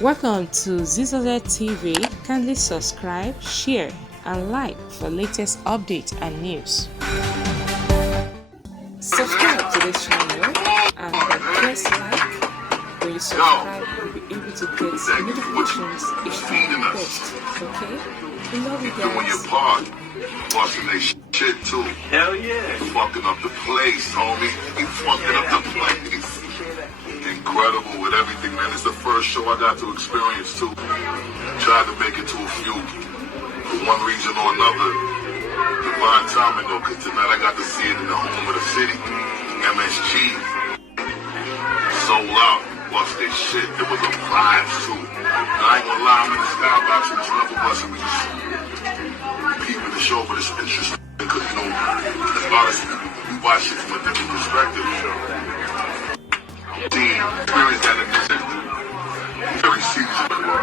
Welcome to Zisodel TV. Kindly subscribe, share, and like for latest updates and news. Subscribe to this channel and press like. When you subscribe, you'll be able to get notifications each time we post. Okay? We love you Doing your guys. part. Busting they shit too. Hell yeah. Fucking up the place, homie. You fucking up the place. Incredible with everything, man. It's the first show I got to experience too. Tried to make it to a few. For one reason or another. Divine timing though, cause tonight I got to see it in the home of the city. MSG. Sold out. Bust their shit. It was a vibe too. I ain't gonna lie, I'm in the skybox and this level bus and we just peeping the show, but it's interesting because, you know, as far as we watch it from a different perspective. Seeing, experience that in this very season.